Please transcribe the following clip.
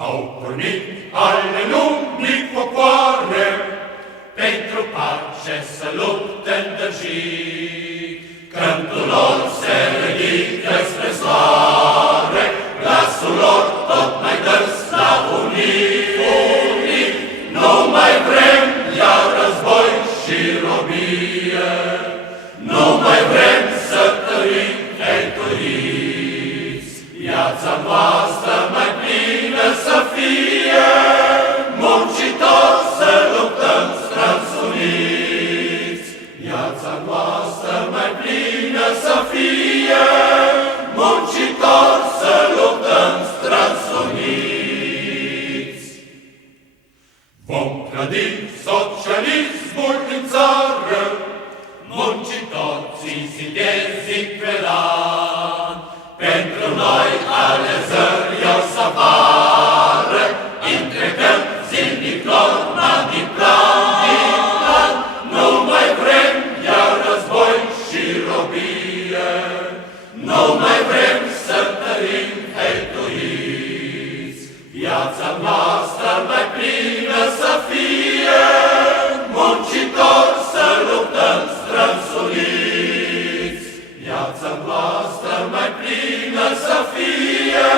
Au pornit ale lumii popoare, pentru pace să lupte îndrăjit. Cântul lor se ridică spre soare, glasul lor tot mai dărs la unit. Nu mai vrem iar război și robie, nu mai vrem să tărim cheltuiți. Viața noastră mai plină să fie, muncitori să luptăm strâns uniți. Viața noastră mai plină să fie, muncitori să luptăm strâns uniți. Vom clădi socialismul din țară, muncitorii zi pe an. Pentru noi alerzări iau să apară, întrecăm zilnic lor din plan. Nu mai vrem iar război și robie, nu mai vrem să tărim cheltuiți. Viața noastră mai plină să fie, muncitori să luptăm strâns uniți. Viața noastră mai plină să fie,